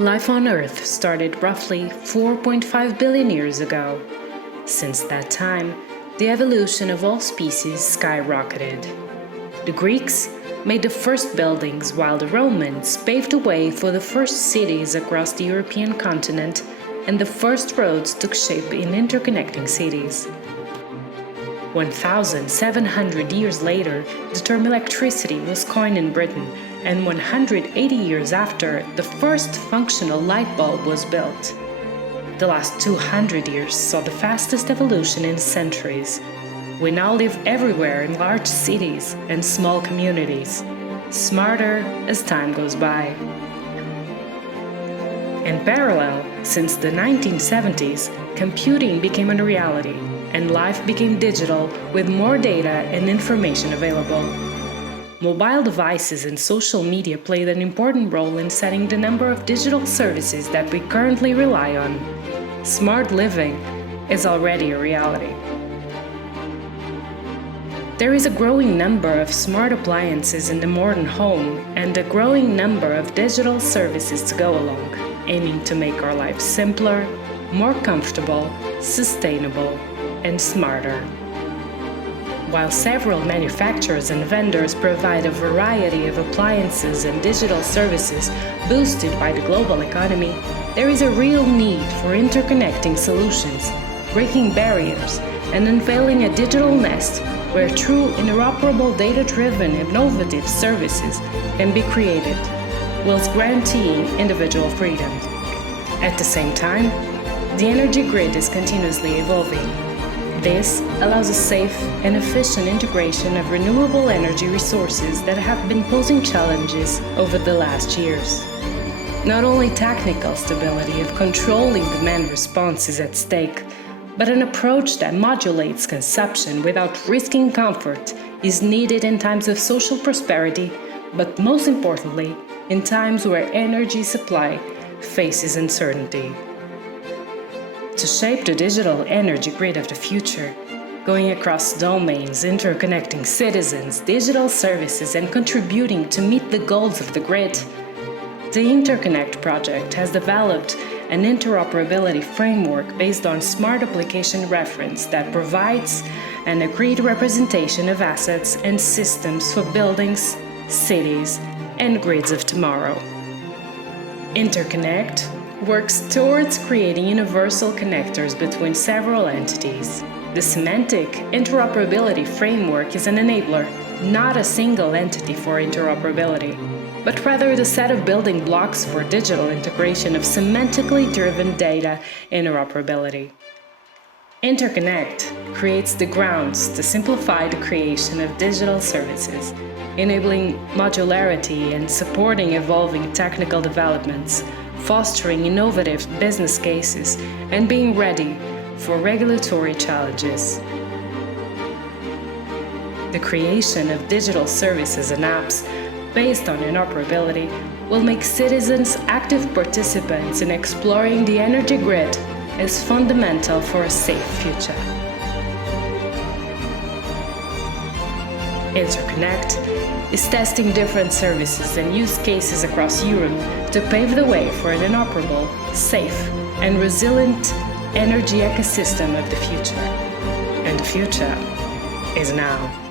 Life on Earth started roughly 4.5 billion years ago. Since that time, the evolution of all species skyrocketed. The Greeks made the first buildings, while the Romans paved the way for the first cities across the European continent, and the first roads took shape in interconnecting cities. 1,700 years later, the term electricity was coined in Britain, and 180 years after, the first functional light bulb was built. The last 200 years saw the fastest evolution in centuries. We now live everywhere in large cities and small communities, smarter as time goes by. In parallel, since the 1970s, computing became a reality, and life became digital with more data and information available. Mobile devices and social media played an important role in setting the number of digital services that we currently rely on. Smart living is already a reality. There is a growing number of smart appliances in the modern home and a growing number of digital services to go along, aiming to make our lives simpler, more comfortable, sustainable, and smarter. While several manufacturers and vendors provide a variety of appliances and digital services boosted by the global economy, there is a real need for interconnecting solutions, breaking barriers, and unveiling a digital nest where true interoperable data-driven innovative services can be created, whilst guaranteeing individual freedom. At the same time, the energy grid is continuously evolving. This allows a safe and efficient integration of renewable energy resources that have been posing challenges over the last years. Not only technical stability of controlling demand response is at stake, but an approach that modulates consumption without risking comfort is needed in times of social prosperity, but most importantly, in times where energy supply faces uncertainty. To shape the digital energy grid of the future, going across domains, interconnecting citizens, digital services, and contributing to meet the goals of the grid, the InterConnect project has developed an interoperability framework based on smart application reference that provides an agreed representation of assets and systems for buildings, cities, and grids of tomorrow. InterConnect works towards creating universal connectors between several entities. The semantic interoperability framework is an enabler, not a single entity for interoperability, but rather the set of building blocks for digital integration of semantically driven data interoperability. InterConnect creates the grounds to simplify the creation of digital services, enabling modularity and supporting evolving technical developments, fostering innovative business cases, and being ready for regulatory challenges. The creation of digital services and apps based on interoperability will make citizens active participants in exploring the energy grid as fundamental for a safe future. InterConnect is testing different services and use cases across Europe to pave the way for an interoperable, safe, and resilient energy ecosystem of the future. And the future is now.